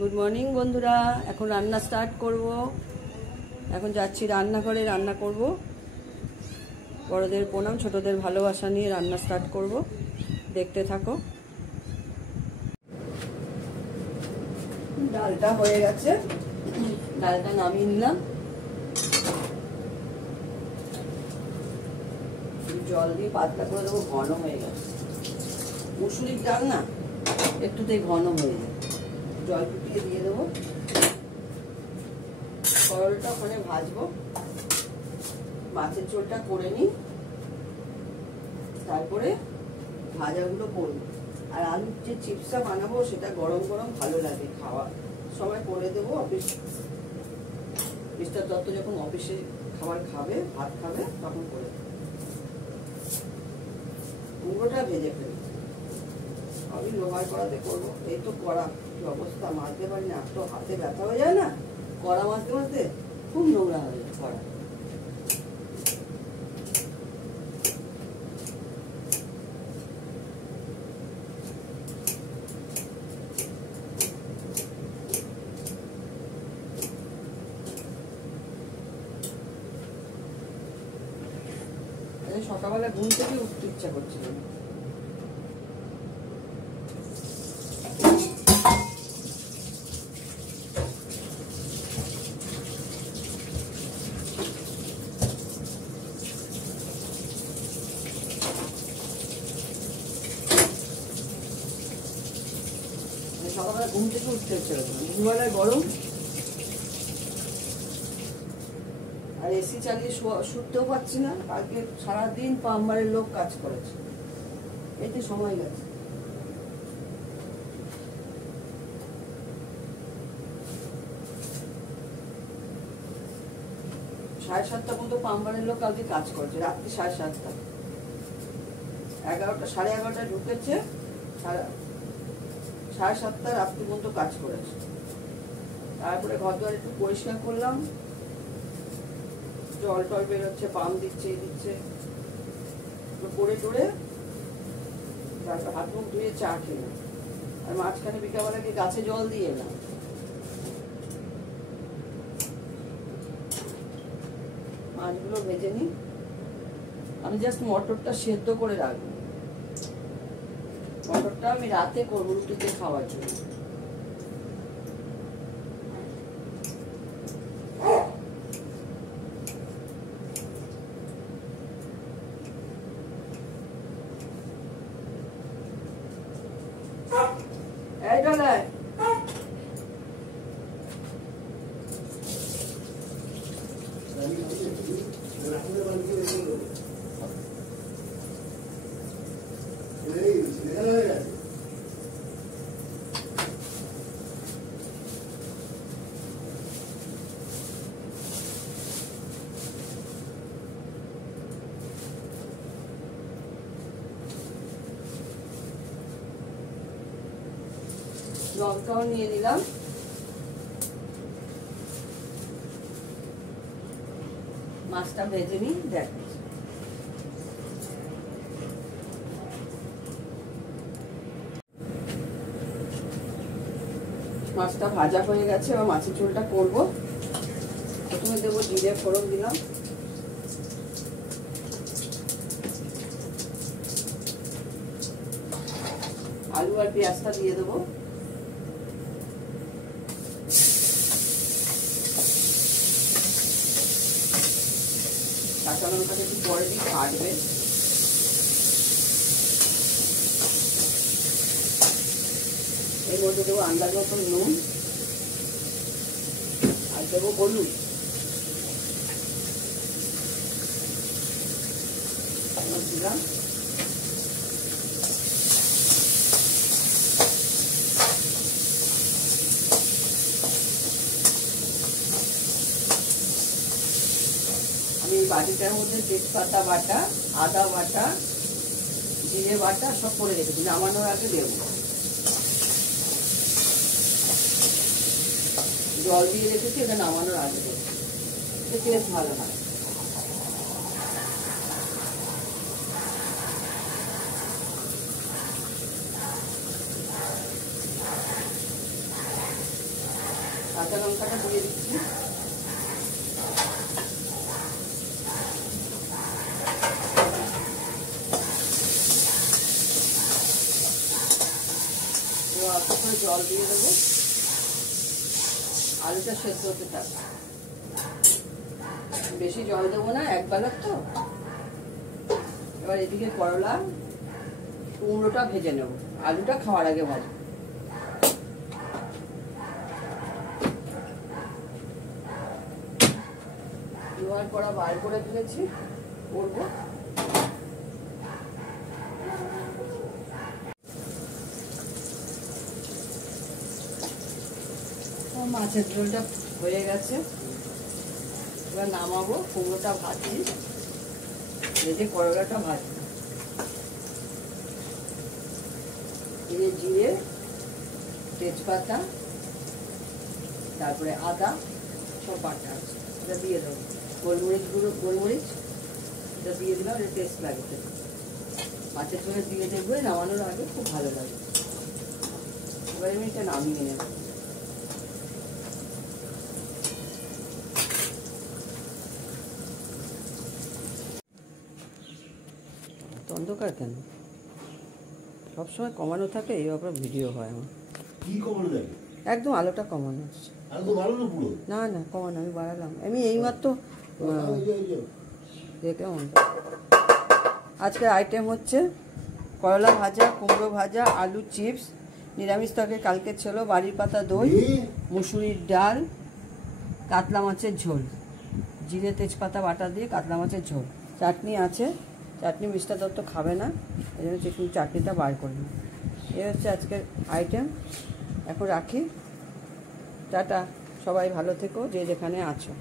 Good morning বন্ধুরা। এখন রান্না স্টার্ট করব। এখন যাচ্ছি রান্নাঘরে, রান্না করব। বড়দের প্রণাম, ছোটদের ভালোবাসা নিয়ে রান্না স্টার্ট করব। দেখতে থাকো। ডালটা হয়ে গেছে, ডালটা নামিয়ে নিলাম। জল দিয়ে পাতলা করে দেবো, ঘন হয়ে গেছে। মুসুরির ডাল না, একটুতেই ঘন হয়ে যায়। জল ফুটিয়ে দিয়ে দেবো। করলটা ওখানে ভাজবো, মাছের ঝোলটা করে নিই, তারপরে ভাজাগুলো করবো। আর আলুর যে চিপসটা বানাবো সেটা গরম গরম ভালো লাগে খাওয়ার সময় করে দেবো। মিস্টার দত্ত যখন অফিসে খাবার খাবে, ভাত খাবে, তখন করে দেবো। কুমড়োটা ভেজে ফেলি, আমি লোহার কড়াতে করবো। এই তো কড়া কি অবস্থা, মাজতে পারি না, তো হাতে ব্যথা হয়ে যায় না কড়া মাজতে মাজতে, খুব নোংরা হয়ে যায় কড়া। সকালবেলা ঘুম থেকে উঠতে ইচ্ছা করছিল না। সকালবেলা ঘুম থেকে উঠতে ইচ্ছা করছিল না, দুপুরবেলায় গরম, আর এসি চালিয়ে শুতেও পাচ্ছি না। কালকে সারাদিন পাম্বারের লোক কাজ করেছে, এতে সময় গেছে। সাড়ে 7টা পর্যন্ত পাম্বারের লোক কালকে কাজ করেছে, রাত্রি 7:30। 11টা, 11:30টায় ঢুকেছে, 7:30 রাত্রি পর্যন্ত কাজ করেছে। তারপরে ঘর দুয়ার একটু পরিষ্কার করলাম, জল টল বেরোচ্ছে, পাম্প দিচ্ছে, করে টোরে তারপর হাত মুখ ধুয়ে চা খেলাম। আর মাঝখানে বিকালবেলাকে গাছে জল দিয়ে এলাম। মাছগুলো ভেজে নি, আমি জাস্ট মটরটা সেদ্ধ করে রাখবো। মটরটা আমি রাতে করবো রুটিতে খাওয়ার জন্য। লঙ্কাও নিয়ে নিলাম। মাছটা ভেজে নিই, দেখ। মাছটা ভাজা হয়ে গেছে, এবার মাছের ঝোলটা করবো। প্রথমে দেবো জিরে ফোড়ন দিলাম, আলু আর পেঁয়াজটা দিয়ে দেবো। কাঁচা লঙ্কাটা একটু পরে দিয়ে কাটবে। এর মধ্যে দেবো আন্দাজ মতো নুন, আর দেবো হলুদ। দিলাম আমি বাটিটার মধ্যে তেজপাতা বাটা, আদা বাটা, জিরে বাটা সব করে রেখেছি, নামানোর আগে দেবো। জল দিয়ে রেখেছি, এটা নামানোর আগে দেবো, টেস্ট ভালো হয়। কাঁচা লঙ্কাটা দিয়ে দিচ্ছি। অল্প করে জল দিয়ে দেবো, আলুটা সেদ্ধ হতে থাকবে। বেশি জল দেবো না, একবেলার তো। এবার এদিকে করলা কুমড়োটা ভেজে নেব, আলুটা খাওয়ার আগে ভাজবো। লোহার কড়া বার করে ফেলেছি, করবো। মাছের ঝোলটা হয়ে গেছে, এবার নামাবো। কুমড়োটা ভাজি, ভেজে করলাটা ভাজি। জিরে, তেজপাতা, তারপরে আদা সব বাটা আছে, এটা দিয়ে দেবো। গোলমরিচ গুঁড়ো, গোলমরিচ এটা দিয়ে দিলাম, এটা টেস্ট লাগে। মাছের ঝোলে দিয়ে দেখবে, নামানোর আগে খুব ভালো লাগে। এবার আমি এটা নামিয়ে নেব। অন্ধকার কেন? সবসময় কমানো থাকে, এই ব্যাপারে ভিডিও হয় আমার। কি কমানো যাবে? একদম আলোটা কমানো হচ্ছে। আলো বাড়ানো পুরো? না না কমানো, আমি বাড়ালাম। আমি এইমাত্র দেখলাম। আজকের আইটেম হচ্ছে করলা ভাজা, কুমড়ো ভাজা, আলু চিপস, নিরামিষ তরকারি কালকে ছিল, বাড়ির পাতা দই, মুসুরির ডাল, কাতলা মাছের ঝোল, জিরে তেজপাতা বাটা দিয়ে কাতলা মাছের ঝোল, চাটনি আছে। চাটনি মিষ্টা দত্ত খাবে না, এই জন্য চাটনিটা বার করলাম। এই হচ্ছে আজকের আইটেম। এখন রাখি, টাটা, সবাই ভালো থেকো যে যেখানে আছো।